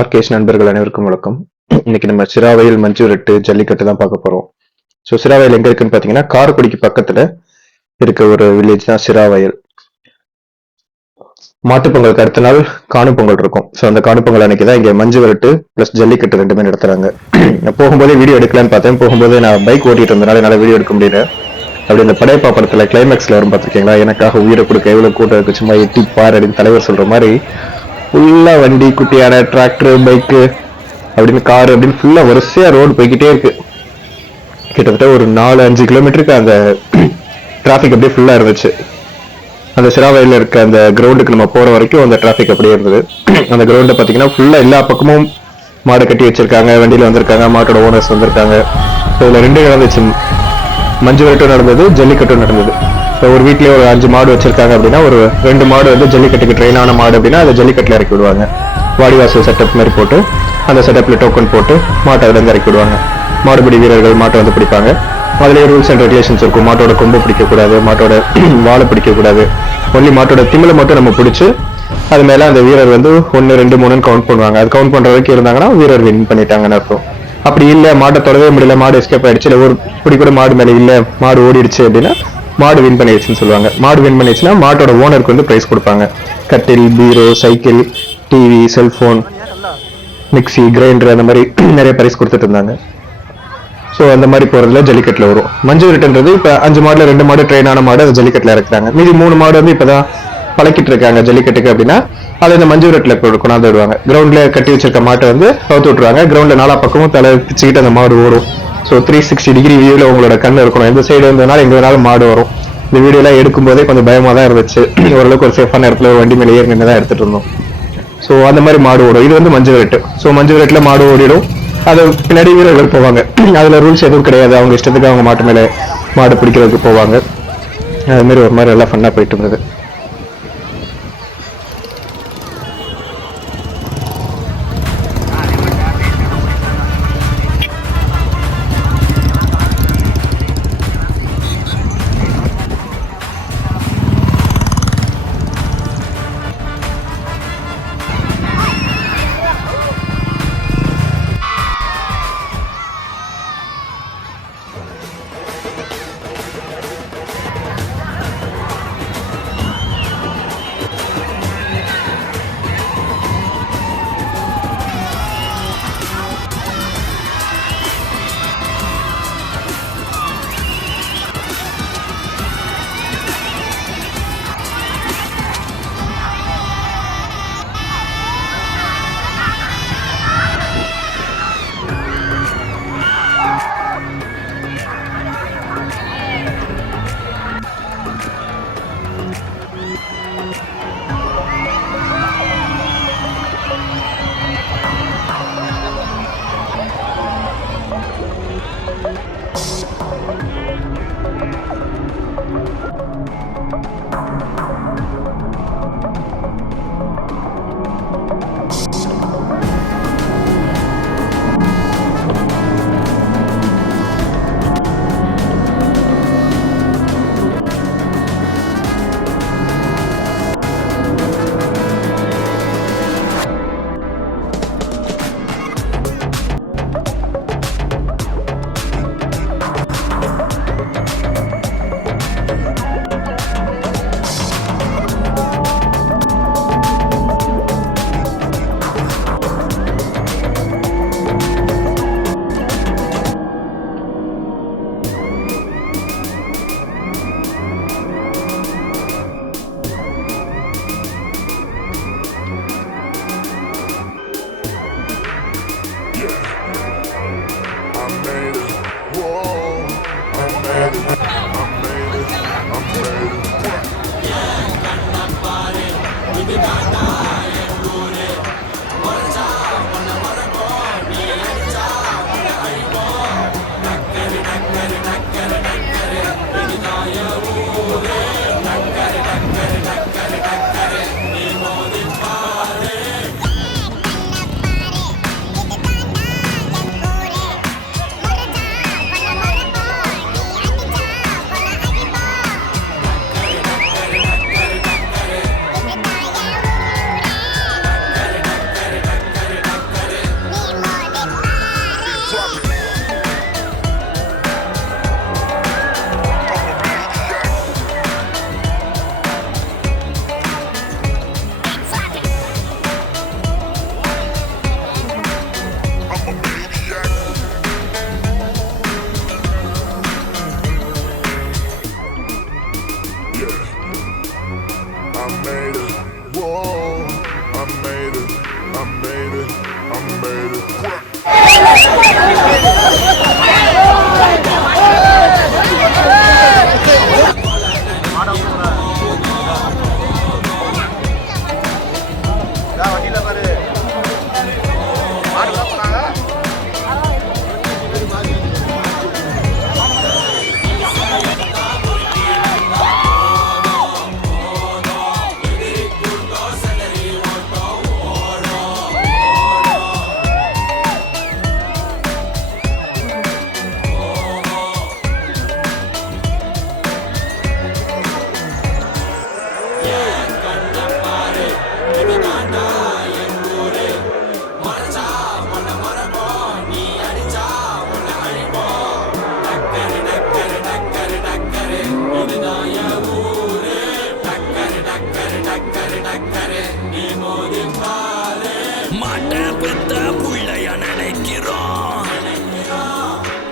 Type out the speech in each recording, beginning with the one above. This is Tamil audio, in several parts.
ஆர்கேஷ் நண்பர்கள் அனைவருக்கும் வணக்கம். இன்னைக்கு நம்ம சிராவையில் மஞ்சு விரட்டு ஜல்லிக்கட்டு தான் பார்க்க போறோம். ஸோ சிராவயல் எங்க இருக்குன்னு பாத்தீங்கன்னா காரைக்குடிக்கு பக்கத்துல இருக்க ஒரு வில்லேஜ் தான் சிராவயல். மாட்டுப்பொங்கலுக்கு அடுத்த நாள் காணும் பொங்கல் இருக்கும். ஸோ அந்த காணும் பொங்கல் அன்னைக்கு தான் இங்க மஞ்சு விரட்டு பிளஸ் ஜல்லிக்கட்டு ரெண்டுமே நடத்துறாங்க. போகும்போதே வீடியோ எடுக்கலான்னு பார்த்தேன். போகும்போது நான் பைக் ஓட்டிட்டு இருந்தனால என்னால வீடியோ எடுக்க முடியல. அப்படி இந்த படையப்பா படத்துல கிளைமேக்ஸ்ல வரும் பார்த்திருக்கீங்களா, எனக்காக உயிரை கொடுக்க எவ்வளவு கூட்டம் இருக்கு சும்மா எட்டி பார் அப்படின்னு தலைவர் சொல்ற மாதிரி ஃபுல்லா வண்டி, குட்டியான டிராக்டர், பைக்கு அப்படின்னு கார் அப்படின்னு ஃபுல்லா வரிசையா ரோடு போய்கிட்டே இருக்கு. கிட்டத்தட்ட ஒரு 4-5 கிலோமீட்டருக்கு அந்த டிராபிக் அப்படியே ஃபுல்லா இருந்துச்சு. அந்த சிராவயல்ல இருக்க அந்த கிரவுண்டுக்கு நம்ம போற வரைக்கும் அந்த டிராபிக் அப்படியே இருந்தது. அந்த கிரவுண்ட பாத்தீங்கன்னா ஃபுல்லா எல்லா பக்கமும் மாடு கட்டி வச்சிருக்காங்க, வண்டியில வந்திருக்காங்க, மாட்டோட ஓனர்ஸ் வந்திருக்காங்க. இதுல 2 நடந்துச்சு, மஞ்சு விரட்டும் நடந்தது, ஜல்லிக்கட்டும் நடந்தது. ஒரு வீட்லயே ஒரு 5 மாடு வச்சிருக்காங்க அப்படின்னா ஒரு 2 மாடு வந்து ஜல்லிக்கட்டுக்கு ட்ரெயின் ஆன மாடு அப்படின்னா அதை ஜல்லிக்கட்டுல இறக்கி விடுவாங்க. வாடிவாசல் செட்டப் மாதிரி போட்டு அந்த செட்டப்ல டோக்கன் போட்டு மாட்டை அதுல இருந்து இறக்கி விடுவாங்க. மாடுபிடி வீரர்கள் மாட்டை வந்து பிடிப்பாங்க. அதுலயே ரூல்ஸ் அண்ட் ரெகுலேஷன்ஸ் இருக்கும். மாட்டோட கொம்பு பிடிக்கக்கூடாது, மாட்டோட வாழை பிடிக்கக்கூடாது. ஒன்லி மாட்டோட திமிலை மட்டும் நம்ம பிடிச்சு அது மேல அந்த வீரர் வந்து 1, 2, 3 கவுண்ட் பண்ணுவாங்க. அது கவுண்ட் பண்ற வரைக்கும் இருந்தாங்கன்னா வீரர் வின் பண்ணிட்டாங்கன்னு அர்த்தம். அப்படி இல்ல மாட்டை தொடவே முடியல, மாடு எஸ்கேப் ஆயிடுச்சு, இல்ல ஒரு இப்படி கூட மாடு மேல இல்ல, மாடு ஓடிடுச்சு அப்படின்னா மாடு வின் பண்ணிடுச்சுன்னு சொல்லுவாங்க. மாடு வின் பண்ணிடுச்சுன்னா மாட்டோட ஓனருக்கு வந்து பிரைஸ் கொடுப்பாங்க. கட்டில், பீரோ, cycle, TV, cellphone, mixie, grinder அந்த மாதிரி நிறைய பிரைஸ் கொடுத்துட்டு இருந்தாங்க. ஸோ அந்த மாதிரி போறதுல ஜல்லிக்கட்டுல வரும். மஞ்சு விரட்டுன்றது இப்ப 5 மாடுல 2 மாடு ட்ரெயின் ஆன மாடு அது ஜல்லிக்கட்டுல இறக்குறாங்க. மீதி 3 மாடு வந்து இப்பதான் பழக்கிட்டு இருக்காங்க ஜல்லிக்கட்டுக்கு அப்படின்னா அதை இந்த மஞ்சு விரட்டுல கொண்டாந்து விடுவாங்க. கிரவுண்ட்ல கட்டி வச்சிருக்க மாட்டை வந்து கவுத்து விட்டுருவாங்க. கிரவுண்ட்ல 4 பக்கமும் தலை பிச்சுக்கிட்டு அந்த மாடு ஓடும். ஸோ 360 டிகிரி வியூல உங்களோட கண்ணு இருக்கணும். எந்த சைடு இருந்ததுனால எங்க வேணாலும் மாடு வரும். இந்த வீடியோ எல்லாம் எடுக்கும் போதே கொஞ்சம் பயமா தான் இருந்துச்சு. ஓரளவுக்கு ஒரு சேஃபான இடத்துல வண்டி மேலே ஏறி நின்று தான் எடுத்துட்டு இருந்தோம். ஸோ அந்த மாதிரி மாடு ஓடும். இது வந்து மஞ்சு விரட்டு. ஸோ மஞ்சு விரட்டுல மாடு ஓடிடும். அது பின்னாடி வீரர்கள் போவாங்க. அதுல ரூல்ஸ் எதுவும் கிடையாது. அவங்க இஷ்டத்துக்கு அவங்க மாட்டு மேல மாடு பிடிக்கிறதுக்கு போவாங்க. அது மாதிரி ஒரு மாதிரி எல்லாம் ஃபன்னா போயிட்டு இருந்தது. மாட்ட பெத்த புள்ளைய நினைக்கிறோம்.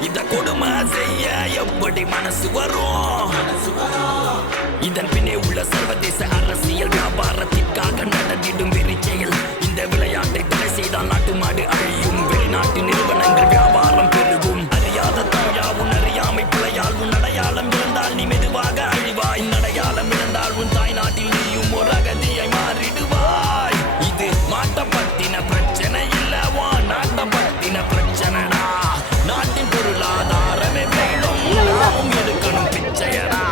இந்த கொடுமை செய்ய எப்படி மனசு வரும்? இதன் பின்னே உள்ள சர்வதேச அரசியல் வியாபாரத்திற்காக நடந்திடும் வெறிச்செயல். இந்த விளையாட்டை தடை செய்தால் நாட்டு மாடு அழியும். வெளிநாட்டு நிறுவனங்கள் வியாபாரம் பெருகும். அறியாத தாயாவும் அறியாமை பிழையால் உன் அடையாளம் இழந்தால் நீ மெதுவாக அழிவாய். அடையாளம் இழந்தால் உன் தாய் நாட்டில் நீயும் ஒரு அகதியாய் மாறிடுவாய். இது மாட்ட பத்தின பிரச்சனை இல்லவா, நாட்ட பத்தின பிரச்சனைடா. நாட்டின் பொருளாதாரமே வேணும், நாமும் எடுக்கணும் பிச்சையடா.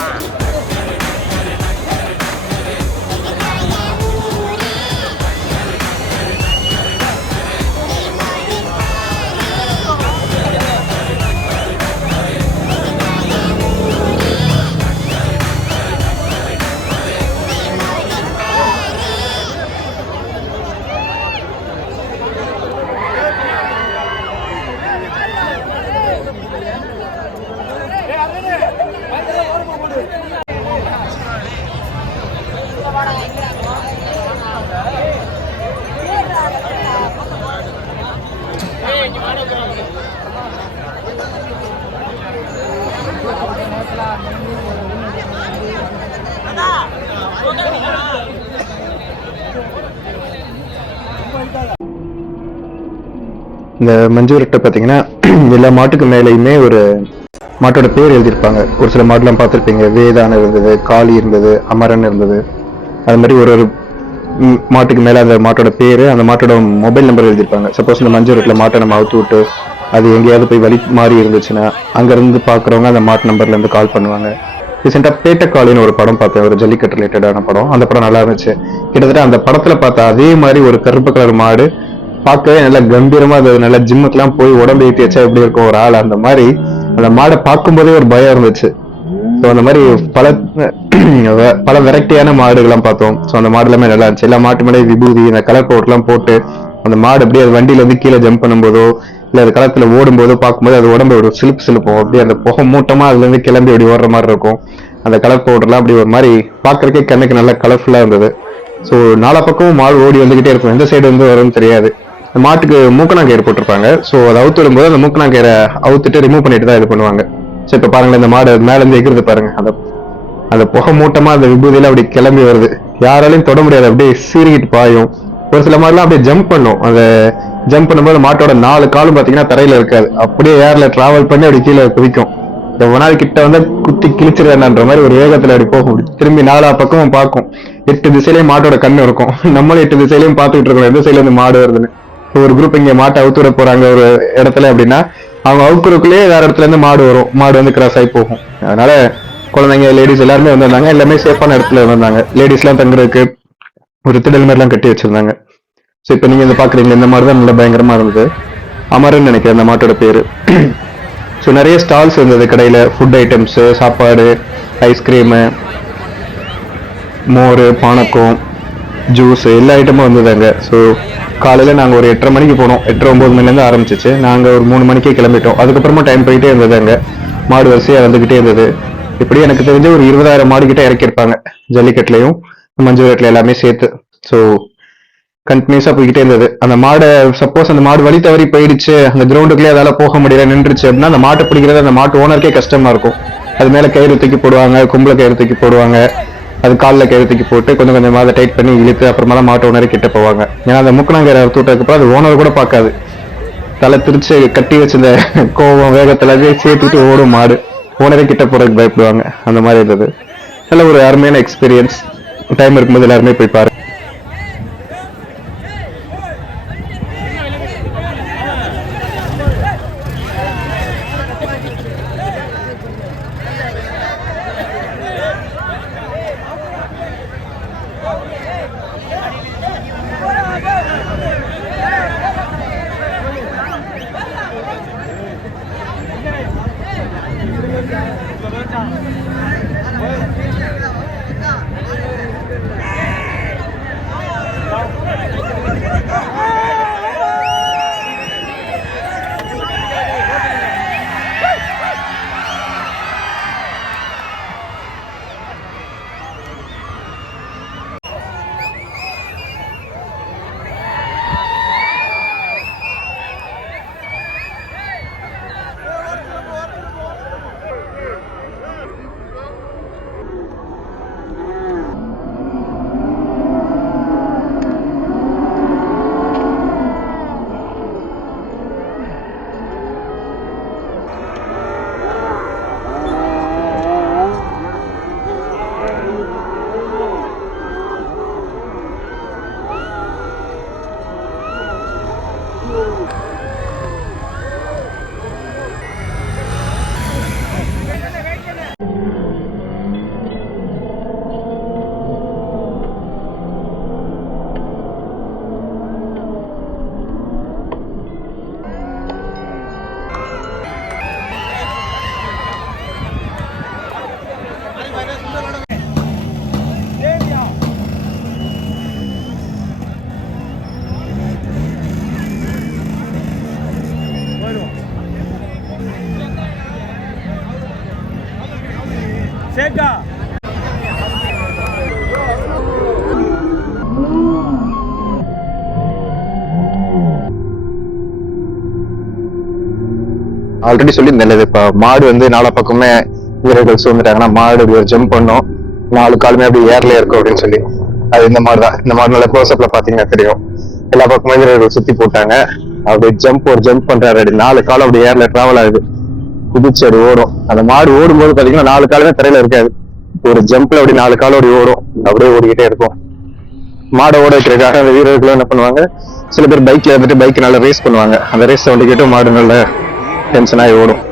இந்த மஞ்சு விரட்டை பார்த்தீங்கன்னா எல்லா மாட்டுக்கு மேலேயுமே ஒரு மாட்டோட பேர் எழுதியிருப்பாங்க. ஒரு சில மாடுலாம் பார்த்துருப்பீங்க, வேதான இருந்தது, காளி இருந்தது, அமரன் இருந்தது. அது மாதிரி ஒரு ஒரு மாட்டுக்கு மேலே அந்த மாட்டோட பேர், அந்த மாட்டோட மொபைல் நம்பர் எழுதியிருப்பாங்க. சப்போஸ் இந்த மஞ்சு விரட்டில் மாட்டை நம்ம அவுத்து விட்டு அது எங்கேயாவது போய் வழி மாறி இருந்துச்சுன்னா அங்கேருந்து பார்க்குறவங்க அந்த மாட்டு நம்பர்லேருந்து கால் பண்ணுவாங்க. ரீசெண்டாக பேட்டக்காளின்னு ஒரு படம் பார்த்தேன், ஒரு ஜல்லிக்கட்டு ரிலேட்டடான படம். அந்த படம் நல்லா இருந்துச்சு. கிட்டத்தட்ட அந்த படத்தில் பார்த்தா அதே மாதிரி ஒரு கருப்பு கலர் மாடு பார்க்கவே நல்லா கம்பீரமா, அது நல்லா ஜிம்முக்கெல்லாம் போய் உடம்பு ஏற்றி வச்சா எப்படி இருக்கும் ஒரு ஆள், அந்த மாதிரி அந்த மாடை பார்க்கும்போதே ஒரு பயம் இருந்துச்சு. ஸோ அந்த மாதிரி பல பல வெரைட்டியான மாடுகள்லாம் பார்த்தோம். ஸோ அந்த மாடு எல்லாமே நல்லா இருந்துச்சு. எல்லா மாட்டு மேலே விபூதி, இந்த கலர் பவுடர்லாம் போட்டு அந்த மாடு அப்படியே அது வண்டியில இருந்து கீழே ஜம்ப் பண்ணும்போதோ இல்லை அது களத்துல ஓடும் போதோ பார்க்கும்போது அது உடம்பு ஒரு சிலுப்போம். அப்படியே அந்த புகை மூட்டமா அதுல இருந்து கிளம்பி அப்படி ஓடுற மாதிரி இருக்கும். அந்த கலர் பவுடர்லாம் அப்படி ஒரு மாதிரி பார்க்கறதுக்கே கண்ணுக்கு நல்லா கலர்ஃபுல்லா இருந்தது. ஸோ நாலா பக்கமும் மாடு ஓடி வந்துகிட்டே இருக்கும், எந்த சைடு வந்து வரும்னு தெரியாது. மாட்டுக்கு மூக்கணாங்கயிறு போட்டிருப்பாங்க. ஸோ அதை அவுத்து விடும்போது அந்த மூக்கணாங்கயிறை அவுத்துட்டு ரிமூவ் பண்ணிட்டு தான் இது பண்ணுவாங்க. ஸோ இப்போ பாருங்களேன், இந்த மாடு மேல இருந்து எகிறது பாருங்க, அந்த புகை மூட்டமா அந்த விபூதியில அப்படி கிளம்பி வருது. யாராலையும் தொட முடியாது, அப்படியே சீறிக்கிட்டு பாயும். ஒரு சில மாடுலாம் அப்படியே ஜம்ப் பண்ணும். அந்த ஜம்ப் பண்ணும்போது மாட்டோட 4 காலும் பாத்தீங்கன்னா தரையில இருக்காது, அப்படியே ஏர்ல டிராவல் பண்ணி அப்படி கீழே குதிக்கும். எவ்வளவு நாள் கிட்ட வந்து குத்தி கிழிச்சிருவேன்ற மாதிரி ஒரு வேகத்துல அப்படி போகும். திரும்பி 4 பக்கமும் பார்க்கும். 8 திசையிலையும் மாட்டோட கண்ணு இருக்கும். நம்மளும் 8 திசையிலையும் பார்த்துக்கிட்டு இருக்கணும் எந்த சைட்ல இருந்து மாடு வருதுன்னு. ஒரு குரூப் இங்க மாட்டை அவுத்துட போறாங்க ஒரு இடத்துல அப்படின்னா, அவங்க அவுக்குறதுக்குள்ளேயே வேற இடத்துல இருந்து மாடு வரும், மாடு வந்து கிராஸ் ஆகி போகும். அதனால குழந்தைங்க, லேடிஸ் எல்லாருமே வந்திருந்தாங்க. எல்லாமே சேஃபான இடத்துல வந்தாங்க. லேடிஸ் எல்லாம் தங்குறதுக்கு ஒரு திடல் மாதிரி எல்லாம் கட்டி வச்சிருந்தாங்க. ஸோ இப்போ நீங்க இந்த பாக்குறீங்க, இந்த மாடு தான் நல்லா பயங்கரமா இருந்தது. அமரன் நினைக்கிறேன் அந்த மாட்டோட பேரு. ஸோ நிறைய ஸ்டால்ஸ் இருந்தது கடையில, ஃபுட் ஐட்டம்ஸ், சாப்பாடு, ஐஸ்கிரீமு, மோர், பானக்கம், ஜூஸ், எல்லா ஐட்டமும் வந்ததுங்க. ஸோ காலையில் நாங்கள் ஒரு 8:30 மணிக்கு போனோம். 8-9 மணிலேருந்து ஆரம்பிச்சிச்சு. நாங்கள் ஒரு 3 மணிக்கே கிளம்பிட்டோம். அதுக்கப்புறமா டைம் போயிட்டே இருந்ததுங்க. மாடு வரிசையாக வந்துக்கிட்டே இருந்தது. இப்படி எனக்கு தெரிஞ்ச ஒரு 20,000 மாடு கிட்ட இறக்கியிருப்பாங்க, ஜல்லிக்கட்டுலையும் மஞ்சு விரட்டில் எல்லாமே சேர்த்து. ஸோ கண்டினியூஸாக போய்கிட்டே இருந்தது. அந்த மாடை சப்போஸ் அந்த மாடு வழி தவறி போயிடுச்சு, அந்த கிரவுண்டுக்குள்ளே அதால போக முடியல, நின்றுச்சு அப்படின்னா அந்த மாட்டை பிடிக்கிறது அந்த மாட்டு ஓனருக்கே கஷ்டமா இருக்கும். அது மேலே கயிறு தூக்கி போடுவாங்க, கும்பல கயிறு தூக்கி போடுவாங்க, அது காலில் கயிறு தூக்கி போட்டு கொஞ்சம் கொஞ்சமாக அதை டைட் பண்ணி இழுத்து அப்புறமா தான் மாட்டு ஓனரே கிட்ட போவாங்க. ஏன்னா அந்த முக்கணாங்கயிறு தூட்டதுக்கு அப்புறம் அது ஓனர் கூட பார்க்காது, தலை திருச்சு கட்டி வச்சிருந்த கோவம் வேகத்துல சேர்த்துட்டு ஓடும் மாடு. ஓனரே கிட்ட போறதுக்கு பயப்படுவாங்க. அந்த மாதிரி இருந்தது. நல்ல ஒரு அருமையான எக்ஸ்பீரியன்ஸ். டைம் இருக்கும்போது எல்லாருமே போய் பாருங்க. ஆல்ரெடி சொல்லியிருந்தேன், இப்ப மாடு வந்து நாலா பக்கமே வீரர்கள் சூழ்ந்துட்டாங்கன்னா மாடு ஒரு ஜம்ப் பண்ணும், 4 காலுமே அப்படி ஏர்ல இருக்கும் அப்படின்னு சொல்லி. அது இந்த மாடு தான். இந்த மாடு நல்ல க்ளோஸ்அப்ல பாத்தீங்கன்னா தெரியும். எல்லா பக்கமே வீரர்கள் சுத்தி போட்டாங்க. அப்படி ஒரு ஜம்ப் பண்றாரு, 4 காலம் அப்படி ஏர்ல டிராவல் ஆகுது, குதிச்சு அப்படி ஓடும். அந்த மாடு ஓடும்போது பாத்தீங்கன்னா 4 காலுமே தரையில இருக்காது, ஒரு ஜம்ப்ல அப்படி 4 காலம் அப்படி ஓடும், அப்படியே ஓடிக்கிட்டே இருக்கும். மாடை ஓட வைக்கிறதுக்காக அந்த வீரர்கள் என்ன பண்ணுவாங்க, சில பேர் பைக்ல இருந்துட்டு பைக் நல்லா ரேஸ் பண்ணுவாங்க. அந்த ரேஸ் சவுண்ட் கேட்டு மாடு நல்ல டென்ஷன் ஆகி ஓடும்.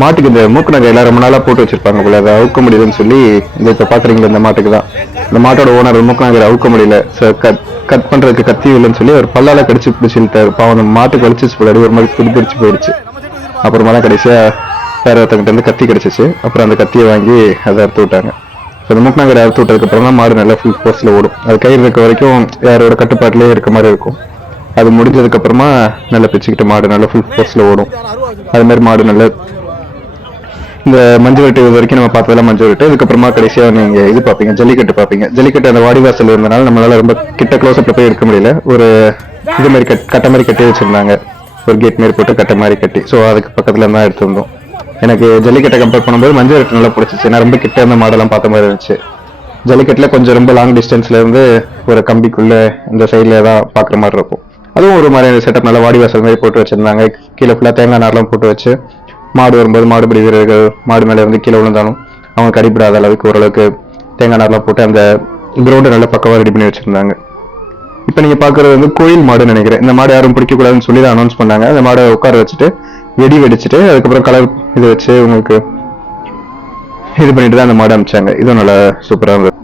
மாட்டுக்கு இந்த மூக்கு நகை எல்லாம் ரொம்ப நாளா போட்டு வச்சிருப்பாங்க போல, அதை அவுக்க முடியுதுன்னு சொல்லி இந்த இப்ப பாக்குறீங்களா இந்த மாட்டுக்கு தான். இந்த மாட்டோட ஓனர் மூக்கு நகை அவுக்க முடியல, கட் பண்றதுக்கு கத்தி இல்லைன்னு சொல்லி ஒரு பல்லால கடிச்சு பிடிச்சிட்டாரு. பாவம் அந்த மாட்டுக்கு வலிச்சு போல ஒரு மாதிரி பிடிச்சு போயிடுச்சு. அப்புறமா தான் கடைசியா வேற ஒருத்தங்கிட்ட இருந்து கத்தி கிடைச்சிச்சு. அப்புறம் அந்த கத்தியை வாங்கி அதை அறுத்து விட்டாங்க. அந்த மூக்கு நகை அறுத்து விட்டதுக்கு அப்புறம் தான் மாடு நல்லா ஃபுல் ஃபோர்ஸ்ல ஓடும். அது கயிறு இருக்க வரைக்கும் யாரோட கட்டுப்பாட்டிலேயே இருக்க மாதிரி இருக்கும். அது முடிஞ்சதுக்கு அப்புறமா நல்லா பிச்சுக்கிட்டு மாடு நல்லா ஃபுல் ஃபோர்ஸ்ல ஓடும். அது மாதிரி மாடு நல்ல இந்த மஞ்சு விரட்டு இது வரைக்கும் நம்ம பார்த்ததெல்லாம் மஞ்சு விரட்டு. இதுக்கப்புறமா கடைசியா நீங்க இது பார்ப்பீங்க, ஜல்லிக்கட்டு பார்ப்பீங்க. ஜல்லிக்கட்டு அந்த வாடிவாசல் இருந்தனால நம்மளால ரொம்ப கிட்ட க்ளோஸ்அப்ல போய் எடுக்க முடியல. ஒரு இது மாதிரி கட்டை மாதிரி கட்டி வச்சிருந்தாங்க, ஒரு கேட் மாதிரி போட்டு கட்டை மாதிரி கட்டி. ஸோ அதுக்கு பக்கத்துல தான் எடுத்திருந்தோம். எனக்கு ஜல்லிக்கட்டை கம்பேர் பண்ணும்போது மஞ்சு விரட்டு நல்லா பிடிச்சிச்சு. நான் ரொம்ப கிட்ட அந்த மாடெல்லாம் பார்த்த மாதிரி இருந்துச்சு. ஜல்லிக்கட்டுல கொஞ்சம் ரொம்ப லாங் டிஸ்டன்ஸ்ல இருந்து ஒரு கம்பிக்குள்ள இந்த சைட்ல தான் பாக்குற மாதிரி இருக்கும். அதுவும் ஒரு மாதிரி செட்டப் நல்லா வாடிவாசல் மாதிரி போட்டு வச்சிருந்தாங்க. கீழே ஃபுல்லா தேங்காய் நார்லாம் போட்டு வச்சு மாடு வரும்போது மாடுபிடி வீரர்கள் மாடு மேலே வந்து கீழே விழுந்தாலும் அவங்க கடிப்படாத அளவுக்கு ஓரளவுக்கு தேங்காய் நார்லாம் போட்டு அந்த கிரவுண்டை நல்லா பக்கவா ரெடி பண்ணி வச்சிருந்தாங்க. இப்ப நீங்க பாக்குறது வந்து கோயில் மாடுன்னு நினைக்கிறேன். இந்த மாடு யாரும் பிடிக்க கூடாதுன்னு சொல்லி தான் அனௌன்ஸ் பண்ணாங்க. அந்த மாடை உட்கார வச்சுட்டு வெடி வெடிச்சிட்டு அதுக்கப்புறம் கலர் இது வச்சு உங்களுக்கு இது பண்ணிட்டு தான் அந்த மாடு அமிச்சாங்க. இதுவும் நல்லா சூப்பரா இருந்தது.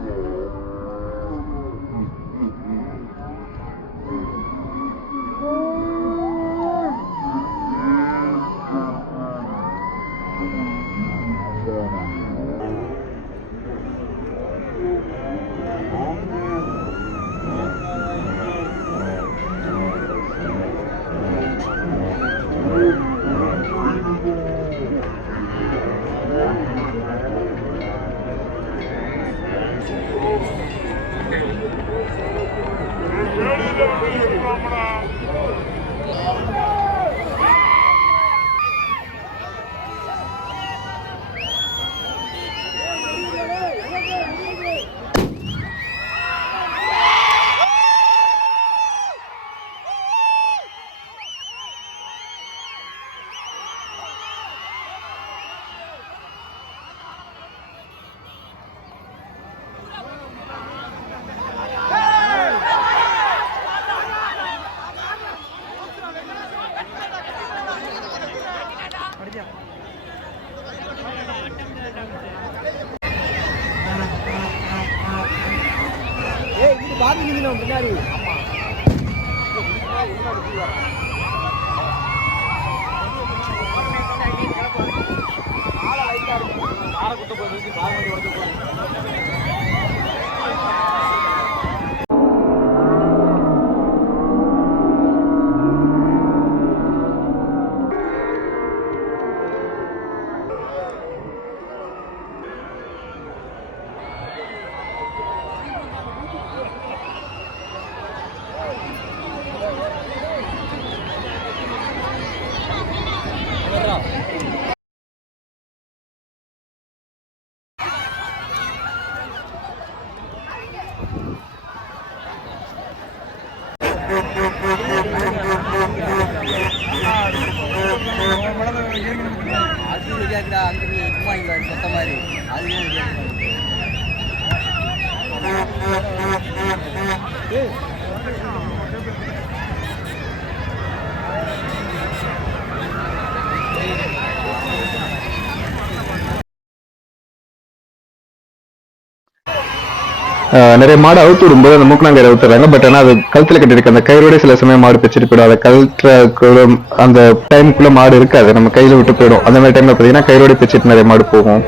நிறைய மாடு அவுத்து விடும்போது அந்த மூக்கணாங்கயிறு அவுத்துறாங்க. பட் ஆனா அது கழுத்துல கட்டிருக்கு அந்த கயிறோட சில சமயம் மாடு பிச்சுட்டு போயிடும். அதை கழுத்துல அந்த டைமுக்குள்ள மாடு இருக்காது, நம்ம கையில விட்டு போயிடும். அந்த மாதிரி டைம்ல பாத்தீங்கன்னா கயிறோட பிச்சுட்டு நிறைய மாடு போகும்.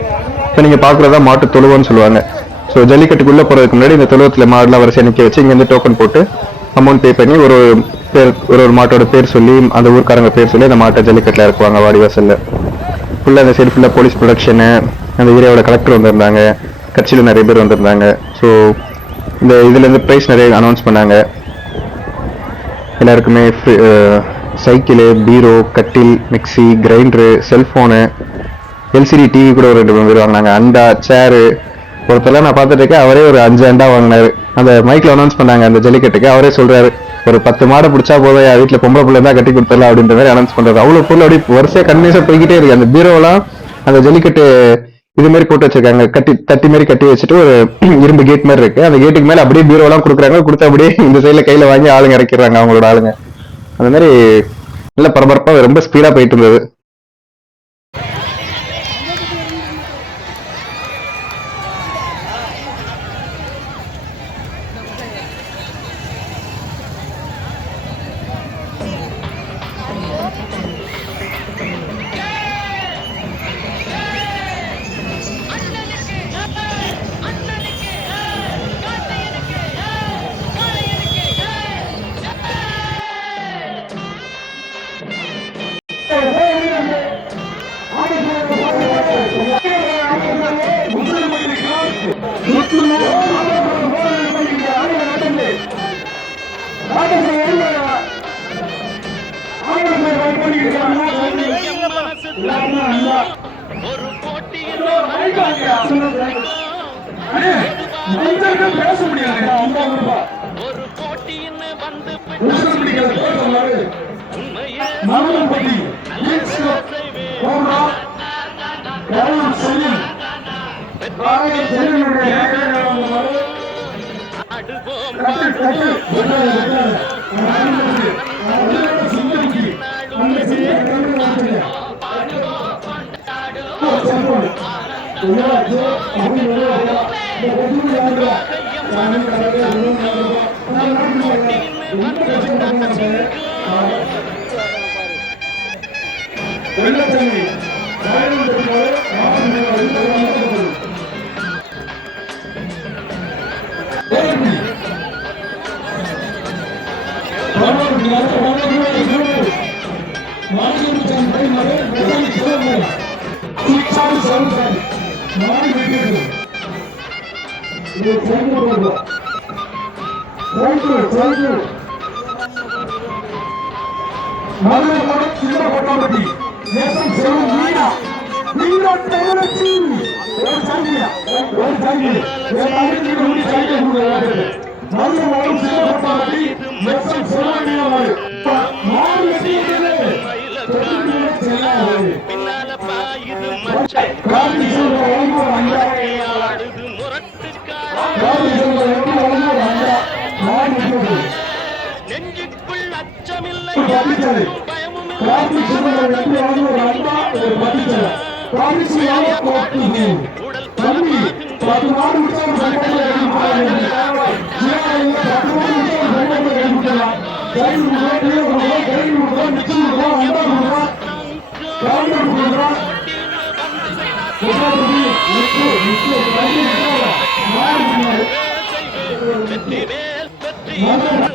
இப்ப நீங்க பாக்குறதா மாட்டு தொழுவன்னு சொல்லுவாங்க. ஸோ ஜல்லிக்கட்டுக்குள்ள போறதுக்கு முன்னாடி இந்த தொழுவத்துல மாடுலாம் வரிசை நிக்க வச்சு இங்க இருந்து டோக்கன் போட்டு அமௌண்ட் பே பண்ணி ஒரு பேர் ஒரு மாட்டோட பேர் சொல்லி அந்த ஊர்க்காரங்க பேர் சொல்லி அந்த மாட்டை ஜல்லிக்கட்டுல இறக்குவாங்க வாடிவாசல்ல. ஃபுல்லா அந்த சைடு ஃபுல்லா போலீஸ் ப்ரொடக்ஷனு, அந்த ஏரியாவோட கலெக்டர் வந்திருந்தாங்க, கட்சியில் நிறைய பேர் வந்திருந்தாங்க. ஸோ இந்த இதுலேருந்து ப்ரைஸ் நிறைய அனௌன்ஸ் பண்ணாங்க. எல்லாருக்குமே சைக்கிளு, பீரோ, கட்டில், mixie, grinder, cellphone, LCD TV கூட ஒரு 2 பேர் வாங்கினாங்க. அண்டா, சேரு. ஒருத்தெல்லாம் நான் பார்த்துட்டு இருக்கேன், அவரே ஒரு 5 அண்டா வாங்கினாரு. அந்த மைக்கில் அனௌன்ஸ் பண்ணாங்க அந்த ஜல்லிக்கட்டுக்கு. அவரே சொல்றாரு, ஒரு 10 மாடை பிடிச்சா போதும், என் வீட்டில் பொம்பளை பிள்ளை தான் கட்டி கொடுத்துடலாம் அப்படின்ற மாதிரி அனௌன்ஸ் பண்றாரு. அவ்வளோ பொருள் அப்படி வருஷம் கண்டினியூஸாக போய்கிட்டே இருக்கு. அந்த பீரோலாம் அந்த ஜல்லிக்கட்டு இது மாதிரி போட்டு வச்சிருக்காங்க, தட்டி மாதிரி கட்டி வச்சுட்டு ஒரு இரும்பு கேட் மாதிரி இருக்கு. அந்த கேட்டுக்கு மேல அப்படியே பீரோ எல்லாம் கொடுக்குறாங்க. கொடுத்து அப்படியே இந்த சைட்ல கையில வாங்கி ஆளுங்க இறக்கிறாங்க, அவங்களோட ஆளுங்க. அந்த மாதிரி நல்ல பரபரப்பா ரொம்ப ஸ்பீடா போயிட்டு இருந்தது. ஒரு போட்டியில் பேச முடியாது. ஒரு போட்டின்னு வந்து உண்மையே அடுவோம் கொட்டாம்பட்டி நேசம் செல்வம் மீனா மீனா தமிழச்சி ஒரு சாங்கியா ஒரு சாங்கி மதுரை மாவட்டம் சின்ன கொட்டாம்பட்டி நேசம் செல்வம் மீனா மாடு வெட்டியதிலே பின்னால பாயுது மச்சை காந்தி சொல்ற வழங்குவோம் ஐயா ஆடுது முரட்டுக்கார காந்தி சொல்ற எப்படி வழங்குவோம் ஐயா மாடு வெட்டியது நெஞ்சுக்குள் அச்சமில்லை பட்டிச்சலை பயமும் காந்தி சொல்ற எப்படி வழங்குவோம் ஐயா ஒரு பட்டிச்சலை காந்தி சொல்ல போட்டுது தம்பி 10 நாள் விட்டால் சம்பளத்தை கழிப்பாங்க ஜியாவில் 10 நாள் விட்டால் சம்பளத்தை கழிப்பாங்க கைது முன்னாடியே கைது முன்னாடி நிச்சயம் அண்டா காங்கிரஸ் கொடுக்குறா வெற்றி மேல் வெற்றி ஆடுவோம்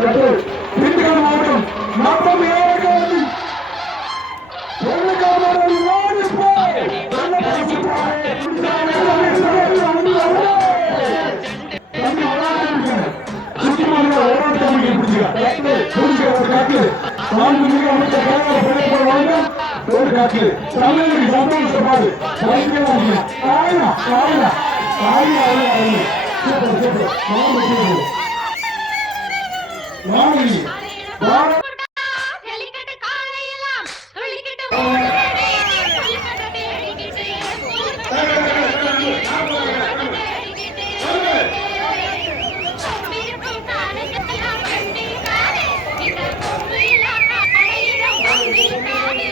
ஆடுவோம் திண்டுக்கல் மாவட்டம் 47 ஜல்லிக்கட்டு காலையெல்லாம் துள்ளிக்கிட்டு போகுதடி. ஜல்லிக்கட்டு தேடிக்கிட்டு கொம்பிருக்கும் காலையெல்லாம் கண்டிக்காதே. இந்த கொம்பிலாம் காலையிடம் கொண்டிருக்காதே.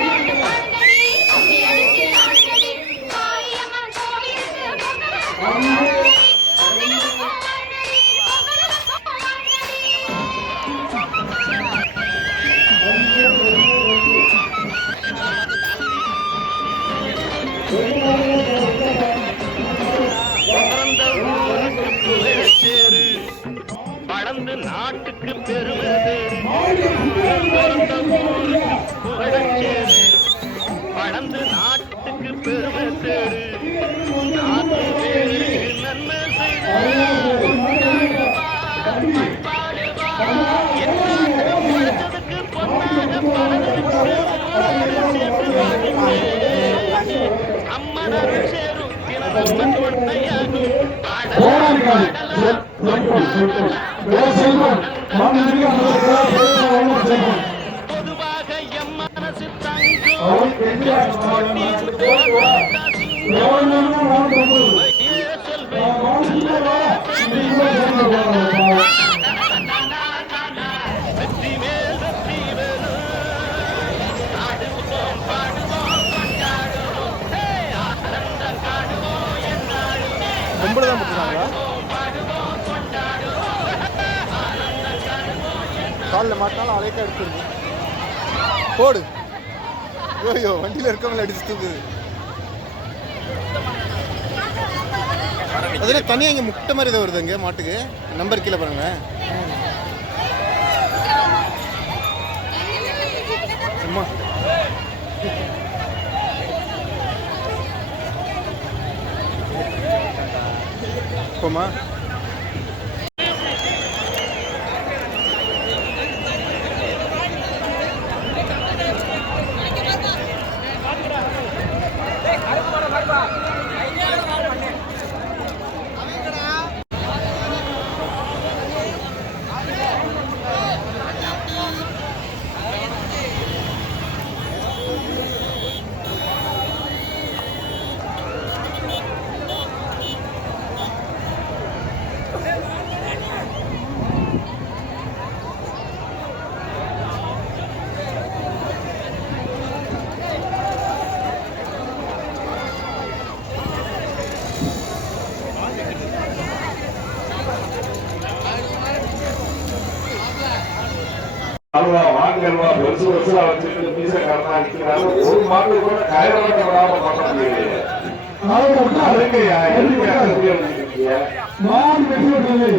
போட்டு பாருங்கடி, கொம்பி அடிச்சு ஆடுங்கடி. காளியம்மன் கோவிலுக்கு பொங்கலுக்கு போவாங்கடி. பொங்கலுக்கு போவாங்கடி, பொங்கலுக்கு போவாங்கடி. பிறந்த ஊருக்கு புகழ்ச்சேரு வளர்ந்து நாட்டுக்கு பெருமை தேரு. பிறந்த ஊருக்கு புகழ்ச்சேரு வளர்ந்து நாட்டுக்கு பெருமை தேரு. நாட்டு பேருக்கு நன்மை செய்த உழைச்சதுக்கு பொன்னாக பலருக்கு அம்மன் அருள் சேரும் தினமும் கொண்டையாகும் பொதுவாக எம் மனசு தங்கும் வெற்றி மேல் வெற்றி வேணும். ஆடுவோம் பாடுவோம் கொண்டாடுவோம். ஆனந்தம் காணுவோம் என்னாலுமே. கும்பல் தான் போட்டுருக்காங்களா? காலில் மாட்டினாலும் அலைக்கா எடுத்துருது. போடு. ஐயோ வண்டியில் இருக்கவங்கள அடிச்சு தூக்குது. அதில் தனியாக இங்கே முட்டை மாதிரி தான் வருது. இங்கே மாட்டுக்கு நம்பர் கீழே பாருங்க. அம்மா போமா ஆண்கள்வா பெருசு பெருசா வச்சுட்டு பீச கரெக்டா அடிக்கிறாங்க. ஒரு மாட்டு கூட கயிறு விடாம பண்ண முடியலையே. அதுங்கய்யா எதுக்கு மாடு வெற்றி பெற்றது.